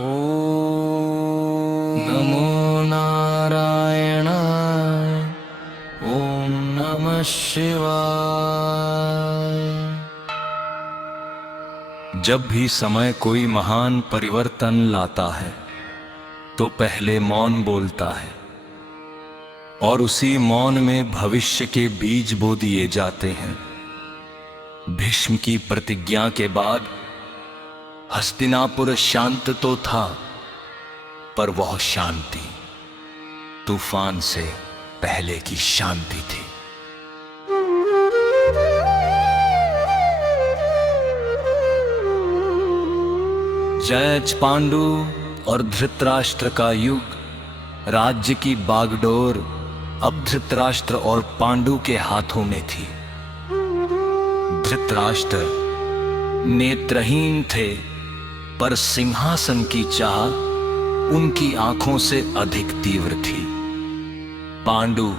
ओम नमो नारायणाय। ओम नमः शिवाय। जब भी समय कोई महान परिवर्तन लाता है तो पहले मौन बोलता है और उसी मौन में भविष्य के बीज बो दिए जाते हैं। भीष्म की प्रतिज्ञा के बाद हस्तिनापुर शांत तो था, पर वह शांति तूफान से पहले की शांति थी। जय पांडु और धृतराष्ट्र का युग, राज्य की बागडोर अब धृतराष्ट्र और पांडु के हाथों में थी। धृतराष्ट्र नेत्रहीन थे, पर सिंहासन की चाह उनकी आंखों से अधिक तीव्र थी। पांडु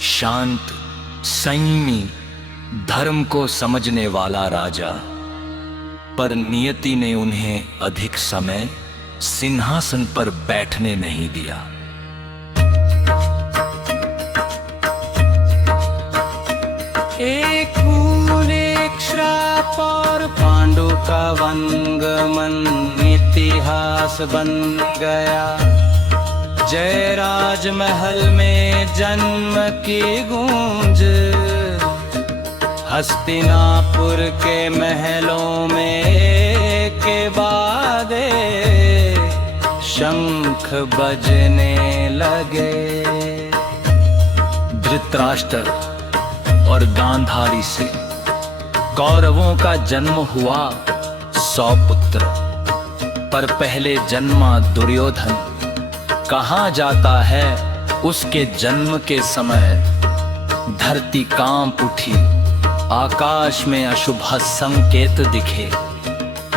शांत, संयमी, धर्म को समझने वाला राजा, पर नियति ने उन्हें अधिक समय सिंहासन पर बैठने नहीं दिया। एक खून एक श्राप और पांडु का वंगमन इतिहास बन गया। जय राजमहल में जन्म की गूंज, हस्तिनापुर के महलों में के बाद शंख बजने लगे। धृतराष्ट्र और गांधारी से कौरवों का जन्म हुआ 100 पुत्र, पर पहले जन्मा दुर्योधन कहाँ जाता है। उसके जन्म के समय धरती कांप उठी, आकाश में अशुभ संकेत दिखे,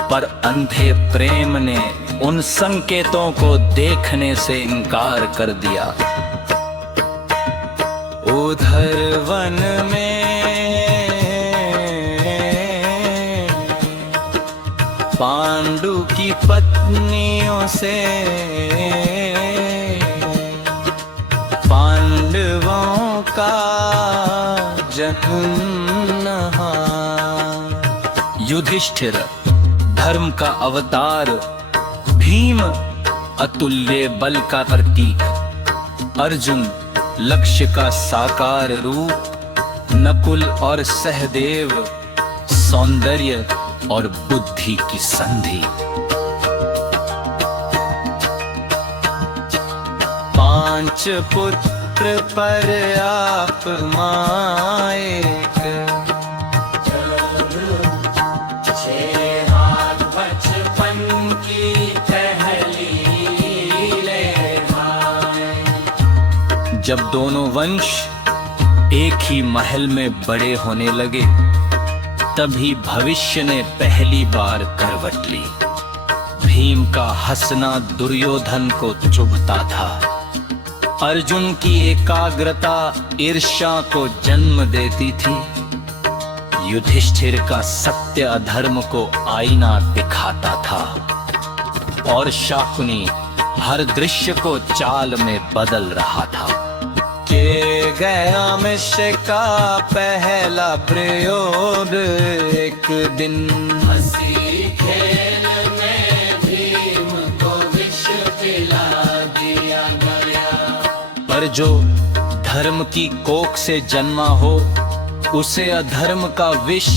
पर अंधे प्रेम ने उन संकेतों को देखने से इनकार कर दिया। उधर वन में पांडु की पत्नियों से पांडवों का जन्म। युधिष्ठिर धर्म का अवतार, भीम अतुल्य बल का प्रतीक, अर्जुन लक्ष्य का साकार रूप, नकुल और सहदेव सौंदर्य और बुद्धि की संधि। पांच पुत्र पर आप माएक, जब दोनों वंश एक ही महल में बड़े होने लगे, तभी भविष्य ने पहली बार करवट ली। भीम का हंसना दुर्योधन को चुभता था। अर्जुन की एकाग्रता ईर्ष्या को जन्म देती थी। युधिष्ठिर का सत्य अधर्म को आईना दिखाता था, और शाकुनी हर दृश्य को चाल में बदल रहा था। के गया मिश्र का पहला प्रयोग एक दिन, हंसी खेल में भीम को विष पिला दिया गया। पर जो धर्म की कोख से जन्मा हो, उसे अधर्म का विष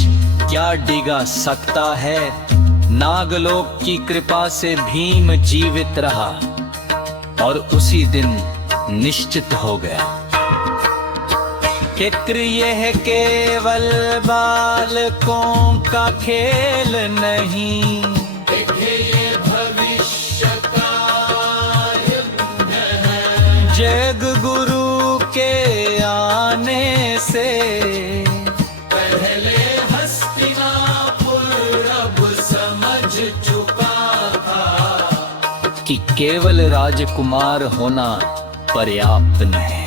क्या डिगा सकता है। नागलोक की कृपा से भीम जीवित रहा और उसी दिन निश्चित हो गया। यह केवल बालकों का खेल नहीं, ये भविष्य का युद्ध है। जग गुरु के आने से पहले हस्तिनापुर अब समझ चुका था कि केवल राजकुमार होना पर्याप्त नहीं।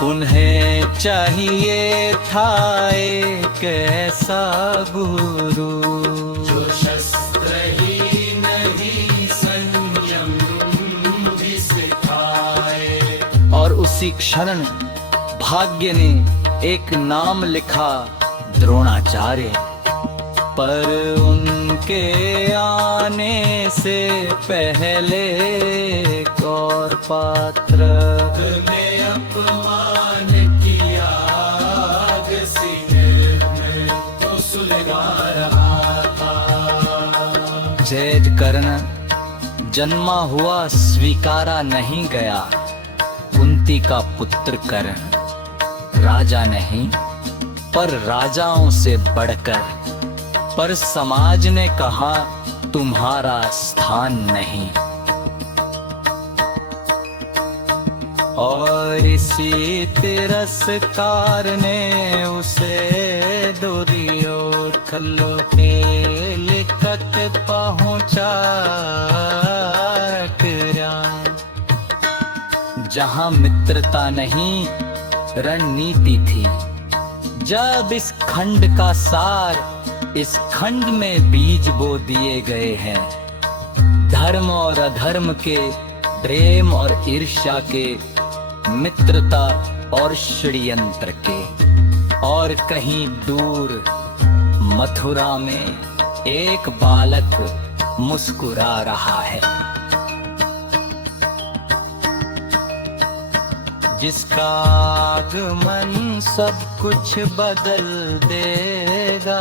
उन्हें चाहिए था एक ऐसा गुरु जो शस्त्र ही नहीं उसी क्षण भाग्य ने एक नाम लिखा, द्रोणाचार्य। पर उनके आने से पहले एक और पात्र ने अपमान किया, आग सीने में तो सुलगा रहा था। जय कर्ण जन्मा हुआ स्वीकारा नहीं गया, कुंती का पुत्र कर्ण। राजा नहीं पर राजाओं से बढ़कर, पर समाज ने कहा तुम्हारा स्थान नहीं। और इसी तिरस्कार ने उसे दुर्योधन के लिखत पहुंचा टकराए। जहां मित्रता नहीं रणनीति थी, जब इस खंड का सार इस खंड में बीज बो दिए गए हैं, धर्म और अधर्म के, प्रेम और ईर्ष्या के, मित्रता और षड्यंत्र के। और कहीं दूर मथुरा में एक बालक मुस्कुरा रहा है, जिसका आगमन सब कुछ बदल देगा।